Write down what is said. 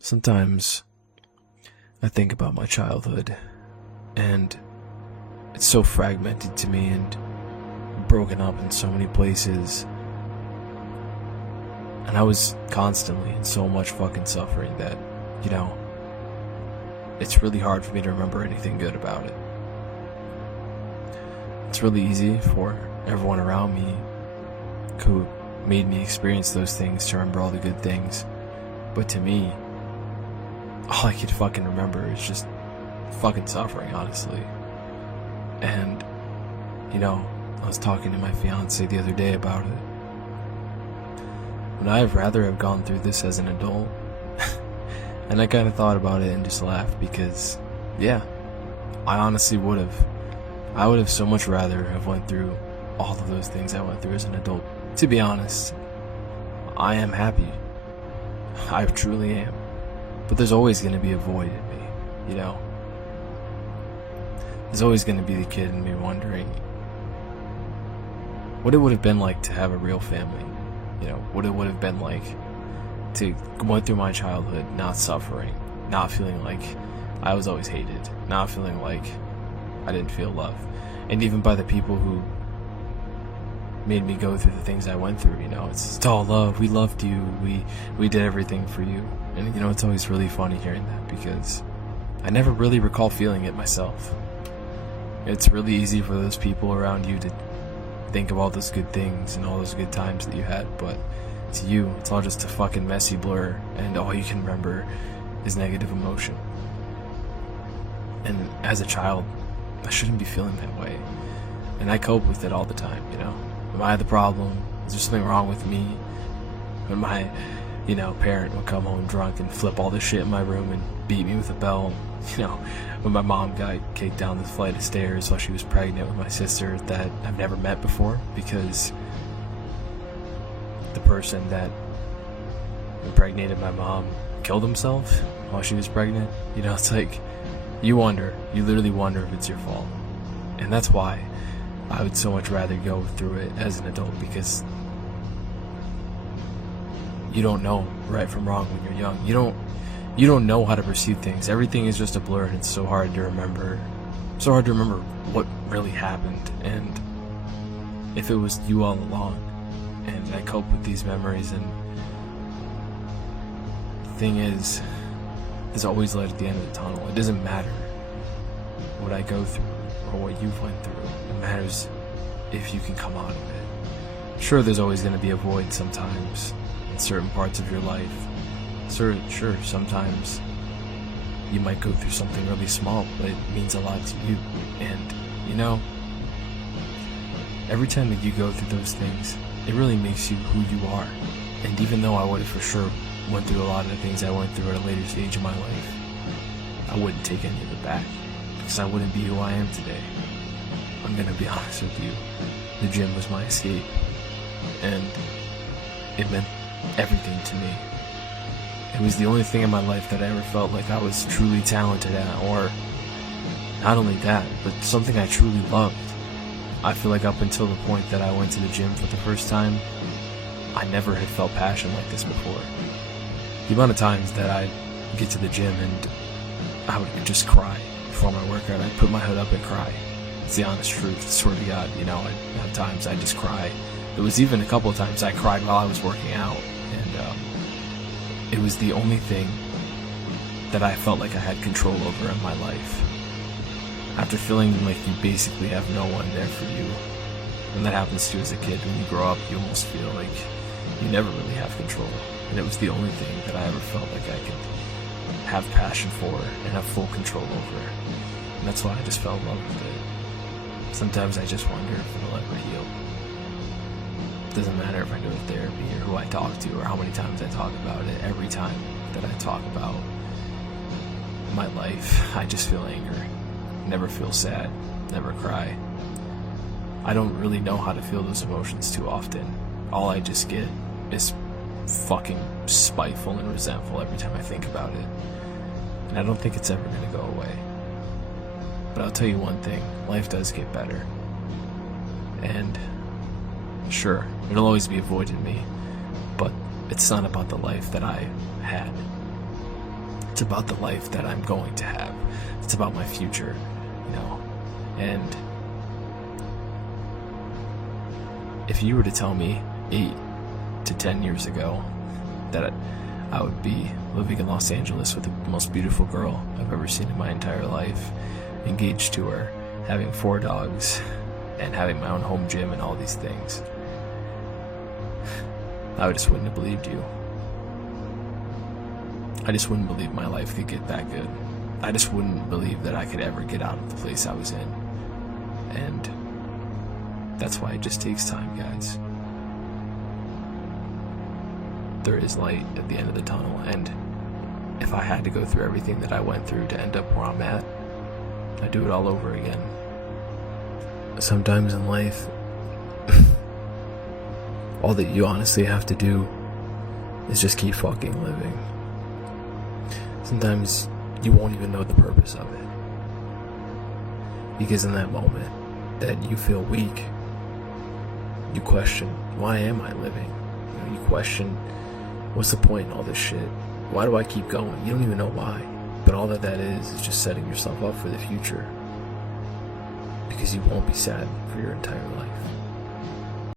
Sometimes I think about my childhood, and it's so fragmented to me and broken up in so many places. And I was constantly in so much fucking suffering that, it's really hard for me to remember anything good about it. It's really easy for everyone around me who made me experience those things to remember all the good things. But to me, all I could fucking remember is just fucking suffering, honestly. And, I was talking to my fiance the other day about it. Would I have rather have gone through this as an adult? And I kind of thought about it and just laughed because, yeah, I honestly would have. I would have so much rather have went through all of those things I went through as an adult. To be honest, I am happy. I truly am. But there's always going to be a void in me, There's always going to be the kid in me wondering what it would have been like to have a real family. What it would have been like to go through my childhood not suffering, not feeling like I was always hated, not feeling like I didn't feel love. And even by the people who made me go through the things I went through, it's all love. We loved you. We did everything for you. And it's always really funny hearing that because I never really recall feeling it myself. It's really easy for those people around you to think of all those good things and all those good times that you had, but to you, it's all just a fucking messy blur, and all you can remember is negative emotion. And as a child, I shouldn't be feeling that way. And I cope with it all the time, Am I the problem? Is there something wrong with me? When my, parent would come home drunk and flip all this shit in my room and beat me with a belt. When my mom got kicked down the flight of stairs while she was pregnant with my sister that I've never met before because the person that impregnated my mom killed himself while she was pregnant. It's like, you literally wonder if it's your fault. And that's why I would so much rather go through it as an adult, because you don't know right from wrong when you're young. You don't know how to perceive things. Everything is just a blur, and it's so hard to remember. So hard to remember what really happened, and if it was you all along. And I cope with these memories, and the thing is, there's always light at the end of the tunnel. It doesn't matter what I go through or what you went through. It matters if you can come out of it. Sure, there's always going to be a void sometimes in certain parts of your life. Sure, sometimes you might go through something really small, but it means a lot to you. And, every time that you go through those things, it really makes you who you are. And even though I would have for sure went through a lot of the things I went through at a later stage of my life, I wouldn't take any of it back, because I wouldn't be who I am today. I'm gonna be honest with you. The gym was my escape, and it meant everything to me. It was the only thing in my life that I ever felt like I was truly talented at, or not only that, but something I truly loved. I feel like up until the point that I went to the gym for the first time, I never had felt passion like this before. The amount of times that I'd get to the gym and I would just cry before my workout. I'd put my hood up and cry. It's the honest truth, I swear to God. I'd have times I'd just cry. There was even a couple of times I cried while I was working out, and it was the only thing that I felt like I had control over in my life. After feeling like you basically have no one there for you, and that happens to you as a kid, when you grow up, you almost feel like you never really have control. And it was the only thing that I ever felt like I could have passion for and have full control over. And that's why I just fell in love with it. Sometimes I just wonder if it'll ever heal. It doesn't matter if I go to therapy or who I talk to or how many times I talk about it. Every time that I talk about my life, I just feel anger. Never feel sad, never cry. I don't really know how to feel those emotions too often. All I just get is fucking spiteful and resentful every time I think about it. And I don't think it's ever gonna go away. But I'll tell you one thing, life does get better. And sure, it'll always be a void in me, but it's not about the life that I had. It's about the life that I'm going to have. It's about my future, And if you were to tell me 8 to 10 years ago that I would be living in Los Angeles with the most beautiful girl I've ever seen in my entire life, engaged to her, having 4 dogs, and having my own home gym and all these things, I just wouldn't have believed you. I just wouldn't believe my life could get that good. I just wouldn't believe that I could ever get out of the place I was in. And that's why it just takes time, guys. There is light at the end of the tunnel, and if I had to go through everything that I went through to end up where I'm at, I'd do it all over again. Sometimes in life, all that you honestly have to do is just keep fucking living. Sometimes you won't even know the purpose of it, because in that moment that you feel weak, you question, why am I living? You question, what's the point in all this shit? Why do I keep going? You don't even know why. But all that is just setting yourself up for the future, because you won't be sad for your entire life.